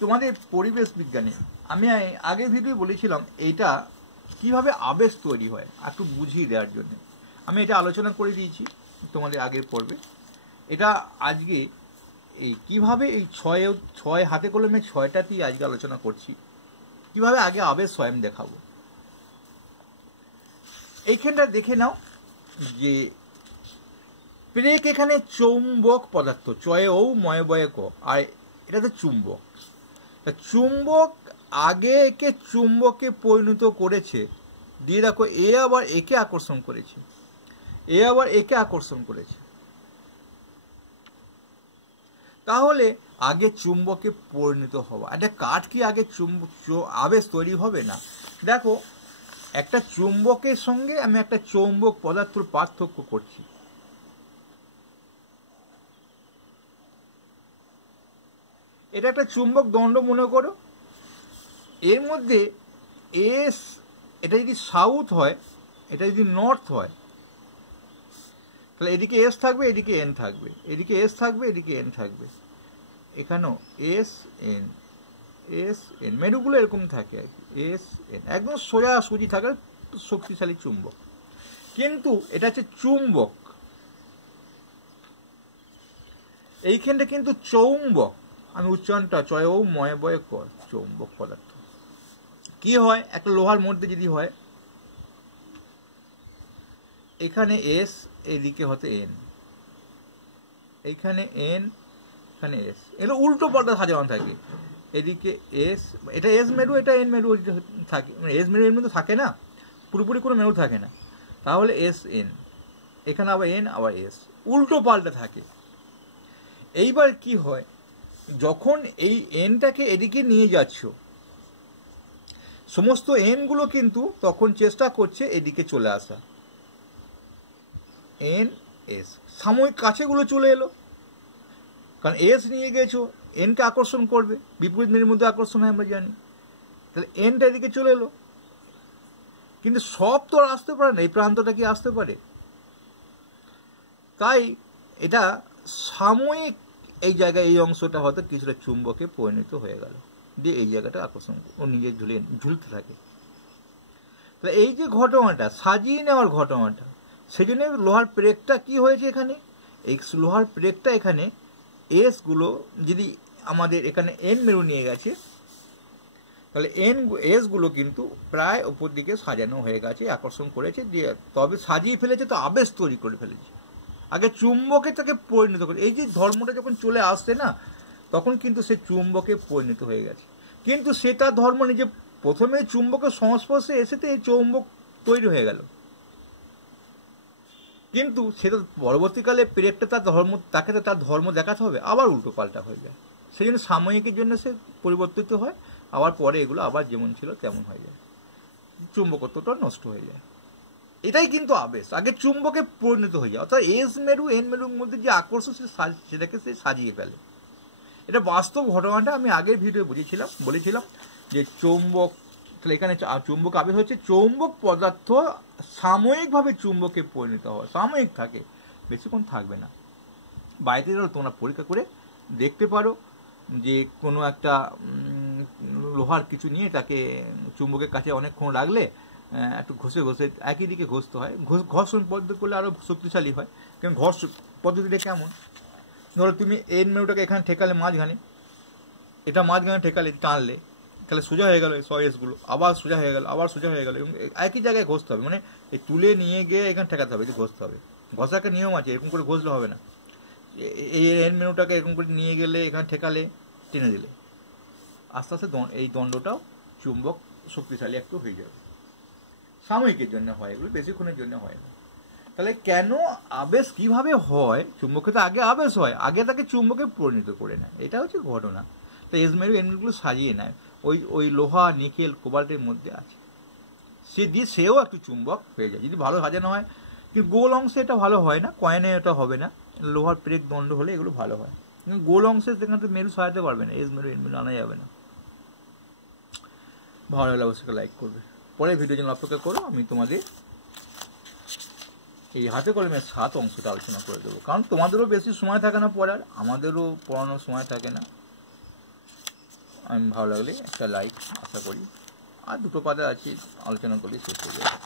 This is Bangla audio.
তোমাদের পরিবেশ বিজ্ঞানে আমি আগের ভিডিও বলেছিলাম এইটা কিভাবে আবেশ তৈরি হয় একটু বুঝিয়ে দেওয়ার জন্য আমি এটা আলোচনা করে দিয়েছি তোমাদের আগের পর্বে। এটা আজকে এই কিভাবে এই ছয় হাতে কলমে ছয়টাতেই আজকে আলোচনা করছি, কিভাবে আগে আবেশ হয় আমি দেখাবো। এইখানটা দেখে নাও যে প্রেক এখানে চৌম্বক পদার্থ, চয়ে ও ময় বয়ে ক, আর এটাতে চুম্বক। চুম্বক আগে একে চুম্বকে পরিণত করেছে, দিয়ে দেখো এ আবার একে আকর্ষণ করেছে, এ আবার একে আকর্ষণ করেছে। তাহলে আগে চুম্বকে পরিণত হওয়া, একটা কাঠ কি আগে আবেশ তৈরি হবে না? দেখো একটা চুম্বকের সঙ্গে আমি একটা চৌম্বক পদার্থের পার্থক্য করছি। এটা একটা চুম্বক দণ্ড মনে করো, এর মধ্যে এস, এটা যদি সাউথ হয়, এটা যদি নর্থ হয়, তাহলে এদিকে এস থাকবে, এদিকে এন থাকবে, এদিকে এস থাকবে, এদিকে এন থাকবে, এখানেও এস এন, এস এন, মেরুগুলো এরকম থাকে আর কি, এস এন, একদম সোজা সুজি থাকে, শক্তিশালী চুম্বক। কিন্তু এটা হচ্ছে চুম্বক, এইখানটা কিন্তু চৌম্বক। আমি উচ্চারণটা চয় ও ময় বয় কর, চৌম্বক পদার্থ। কি হয়, একটা লোহার মধ্যে যদি হয়, এখানে এস, এদিকে হতে এন, এইখানে এন, এখানে এস, এটা উল্টো পাল্টা সাজানো থাকে। এদিকে এস, এটা এস মেরু, এটা এন মেরু থাকে, এস মেরু এর মধ্যে থাকে না, পুরোপুরি কোনো মেরু থাকে না। তাহলে এস এন, এখানে আবার এন আবার এস, উল্টো পাল্টা থাকে। এইবার কি হয়, যখন এই এনটাকে এদিকে নিয়ে যাচ্ছ, সমস্ত এনগুলো কিন্তু তখন চেষ্টা করছে এদিকে চলে আসা, এন এস, সাময়িক কাছেগুলো চলে এলো, কারণ এস নিয়ে গেছো, এনকে আকর্ষণ করবে, বিপরীত মেরুর মধ্যে আকর্ষণ হয় আমরা জানি, তাহলে এনটা এদিকে চলে এলো। কিন্তু সব তো আর আসতে পারে না, এই প্রান্তটা কি আসতে পারে? তাই এটা সাময়িক, এই জায়গায় এই অংশটা হয়তো কিছুটা চুম্বকে পরিণত হয়ে গেল, দিয়ে এই জায়গাটা আকর্ষণ ও নিজে ঝুলতে থাকে। তাহলে এই যে ঘটনাটা, সাজিয়ে নেওয়ার ঘটনাটা, সেই জন্য লোহার প্রেকটা কি হয়েছে এখানে, এই লোহার প্রেকটা এখানে এস গুলো যদি আমাদের এখানে এন মেরু নিয়ে গেছে, তাহলে এস গুলো কিন্তু প্রায় উপর দিকে সাজানো হয়ে গেছে, আকর্ষণ করেছে, দিয়ে তবে সাজিয়ে ফেলেছে, তো আবেশ তৈরি করে ফেলেছে। আগে চুম্বকে তাকে পরিণত করে, এই যে ধর্মটা যখন চলে আসছে না, তখন কিন্তু সে চুম্বকে পরিণত হয়ে গেছে। কিন্তু সে তার ধর্ম নিজে, প্রথমে চুম্বকের সংস্পর্শে এসেতে এই চৌম্বক তৈরি হয়ে গেল, কিন্তু সেটা পরবর্তীকালে প্রেকটা তার ধর্ম, তাকে তো তার ধর্ম দেখাতে হবে, আবার উল্টো পাল্টা হয়ে যায়। সেই জন্য সাময়িকের জন্য সে পরিবর্তিত হয়, আবার পরে এগুলো আবার যেমন ছিল তেমন হয়ে যায়, চুম্বকত্বটা নষ্ট হয়ে যায়। এটাই কিন্তু আবেশ, আগে চুম্বকে পরিণত হয়ে যায়, অর্থাৎ এস মেরু এন মেরুর মধ্যে যে আকর্ষণ সেটাকে সে সাজিয়ে ফেলে। এটা বাস্তব ঘটনাটা আমি আগের ভিডিও বলেছিলাম যে চৌম্বক, তাহলে এখানে চুম্বক আবেশ হচ্ছে চৌম্বক পদার্থ সাময়িকভাবে চুম্বকে পরিণত হয়, সাময়িক থাকে, বেশিক্ষণ থাকবে না। বাড়িতে তোমরা পরীক্ষা করে দেখতে পারো যে কোনো একটা লোহার কিছু নিয়ে তাকে চুম্বকের কাছে অনেকক্ষণ রাখলে একটু ঘষে ঘষে একই দিকে ঘষতে হয়, ঘর্ষণ পদ্ধতি করলে আরও শক্তিশালী হয়। কারণ ঘর্ষণ পদ্ধতিটা কেমন, ধরো তুমি এন মেরুটাকে এখানে ঠেকালে মাঝখানে, এটা মাঝখানে ঠেকালে টানলে, তাহলে সোজা হয়ে গেল সব এসগুলো, আবার সোজা হয়ে গেল, আবার সোজা হয়ে গেল, এবং একই জায়গায় ঘষতে হবে, মানে এই তুলে নিয়ে গিয়ে এখানে ঠেকাতে হবে, ঘষতে হবে। ঘষা একটা নিয়ম আছে, এরকম করে ঘষলে হবে না। এই এন মেরুটাকে এরকম করে নিয়ে গেলে এখানে ঠেকালে, টেনে দিলে আস্তে আস্তে এই দণ্ডটাও চুম্বক শক্তিশালী একটু হয়ে যাবে। সাময়িকের জন্য হয় এগুলো, বেশিক্ষণের জন্য হয় না। তাহলে কেন আবেশ কিভাবে হয়, চুম্বকে তো আগে আবেশ হয়, আগে তাকে চুম্বকে পরিণত করে নেয়, এটা হচ্ছে ঘটনা। তো এস মেরু এন মেরুগুলো সাজিয়ে নেয়, ওই লোহা নিকেল কোবাল্টের মধ্যে আছে, সে দিয়ে সেও একটু চুম্বক হয়ে যায় যদি ভালো সাজানো হয়। কিন্তু গোল অংশে এটা ভালো হয় না, কয়েনে এটা হবে না, লোহার প্রেক দণ্ড হলে এগুলো ভালো হয়। কিন্তু গোল অংশে সেখানে তো মেরু সাজাতে পারবে না, এস মেরু এন মেরু আনা যাবে না। ভালো হলে অবশ্যই লাইক করবে, পরের ভিডিওর জন্য অপেক্ষা করো, আমি তোমাদের এই হাতে কলমের 7 অংশটা আলোচনা করে দেবো, কারণ তোমাদেরও বেশি সময় থাকে না পড়ার, আমাদেরও পড়ানোর সময় থাকে না। আমি ভালো লাগলে একটা লাইক আশা করি, আর দুটো পাতা আছে আলোচনা করি শেষ হয়ে যাবে।